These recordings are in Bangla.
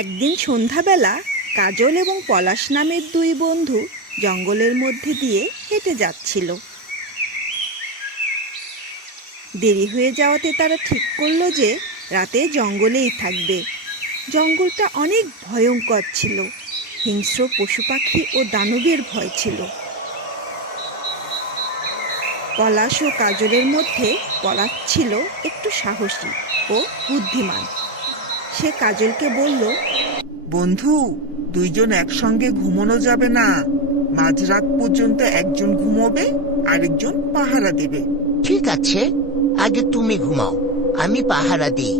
একদিন সন্ধ্যাবেলা কাজল এবং পলাশ নামের দুই বন্ধু জঙ্গলের মধ্যে দিয়ে হেঁটে যাচ্ছিল। দেরি হয়ে যাওয়াতে তারা ঠিক করলো যে রাতে জঙ্গলেই থাকবে। জঙ্গলটা অনেক ভয়ঙ্কর ছিল, হিংস্র পশু পাখি ও দানবের ভয় ছিল। পলাশ ও কাজলের মধ্যে পলাশ ছিল একটু সাহসী ও বুদ্ধিমান। সে কাজলকে বলল, বন্ধু, দুইজন একসঙ্গে ঘুমানো যাবে না। মাঝরাত পর্যন্ত একজন ঘুমোবে, আরেকজন পাহারা দেবে। ঠিক আছে, আগে তুমি ঘুমাও, আমি পাহারা দিই।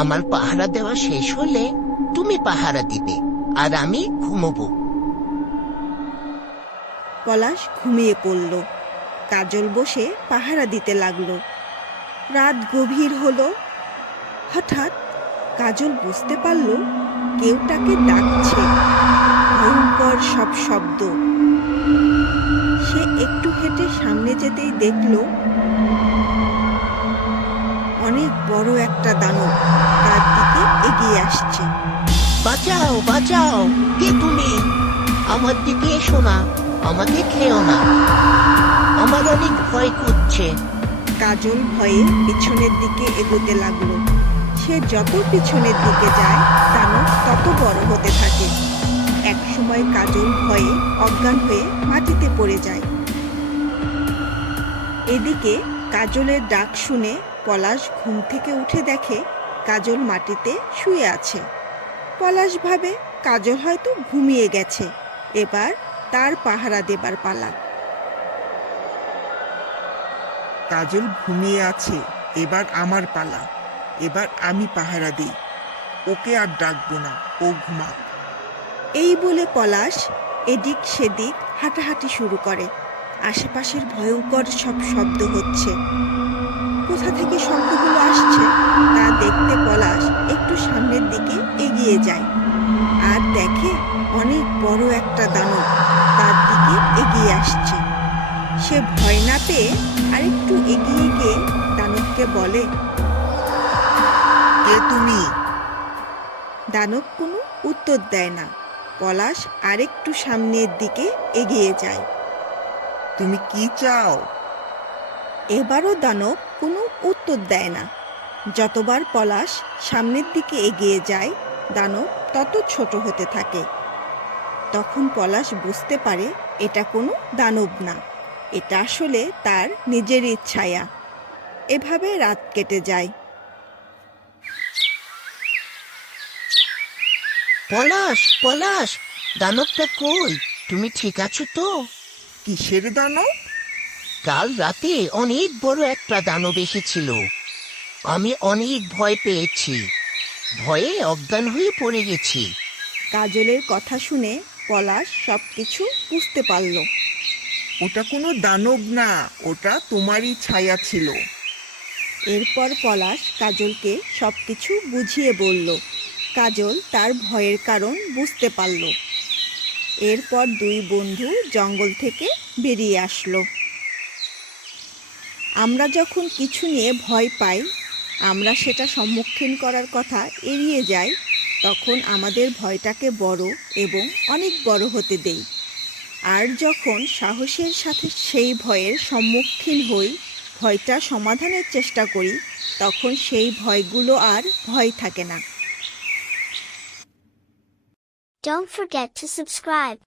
আমার পাহারা দেওয়া শেষ হলে তুমি পাহারা দিবে, আর আমি ঘুমোবো। পলাশ ঘুমিয়ে পড়ল। কাজল বসে পাহারা দিতে লাগলো। রাত গভীর হলো। হঠাৎ কাজল বুঝতে পারল কেউ তাকে ডাকছে, ভয়ঙ্কর সব শব্দ। সে একটু হেঁটে সামনে যেতেই দেখল অনেক বড় একটা দানব তার দিকে এগিয়ে আসছে। বাঁচাও, বাঁচাও, কে তুমি? আমার দিকে এসো না, আমাকে খেও না, আমার অনেক ভয় করছে। কাজল ভয়ে পিছনের দিকে এগোতে লাগলো। সে যত পিছনের দিকে যায় দানব তত বড় হতে থাকে। এক সময় কাজল ভয়ে অজ্ঞান হয়ে মাটিতে পড়ে যায়। এদিকে কাজলের ডাক শুনে পলাশ ঘুম থেকে উঠে দেখে কাজল মাটিতে শুয়ে আছে। পলাশ ভাবে কাজল হয়তো ঘুমিয়ে গেছে, এবার তার পাহারা দেবার পালা। কাজল ঘুমিয়ে আছে, এবার আমার পালা। এবার আমি পাহারা দিই। ওকে আর ডাকবো না, ও ঘুমা। এই বলে পলাশ এদিক সেদিক হাঁটাহাঁটি শুরু করে। আশেপাশের ভয়ঙ্কর সব শব্দ হচ্ছে। কোথা থেকে শব্দগুলো আসছে তা দেখতে পলাশ একটু সামনের দিকে এগিয়ে যায় আর দেখে অনেক বড় একটা দানব তার দিকে এগিয়ে আসছে। সে ভয় না পেয়ে আরেকটু এগিয়ে গিয়ে দানবকে বলে, কে তুমি? দানব কোনো উত্তর দেয় না। পলাশ আরেকটু সামনের দিকে এগিয়ে যায়। তুমি কি চাও? এবারও দানব কোনো উত্তর দেয় না। যতবার পলাশ সামনের দিকে এগিয়ে যায় দানব তত ছোট হতে থাকে। তখন পলাশ বুঝতে পারে এটা কোনো দানব না, এটা আসলে তার নিজেরই ছায়া। এভাবে রাত কেটে যায়। পলাশ, পলাশ, দানবটা কই? তুমি ঠিক আছো তো? কিসের দানব? কাল রাতে অনেক বড় একটা দানব এসেছিল, আমি অনেক ভয় পেয়েছি, ভয়ে অজ্ঞান হয়ে পড়ে গেছি। কাজলের কথা শুনে পলাশ সবকিছু বুঝতে পারল। ওটা কোনো দানব না, ওটা তোমারই ছায়া ছিল। এরপর পলাশ কাজলকে সবকিছু বুঝিয়ে বলল। কাজল তার ভয়ের কারণ বুঝতে পারল। এরপর দুই বন্ধু জঙ্গল থেকে বেরিয়ে আসলো। আমরা যখন কিছু নিয়ে ভয় পাই, আমরা সেটা সম্মুখীন করার কথা এড়িয়ে যাই, তখন আমাদের ভয়টাকে বড় এবং অনেক বড় হতে দেই। আর যখন সাহসের সাথে সেই ভয়ের সম্মুখীন হই, ভয়টা সমাধানের চেষ্টা করি, তখন সেই ভয়গুলো আর ভয় থাকে না। Don't forget to subscribe.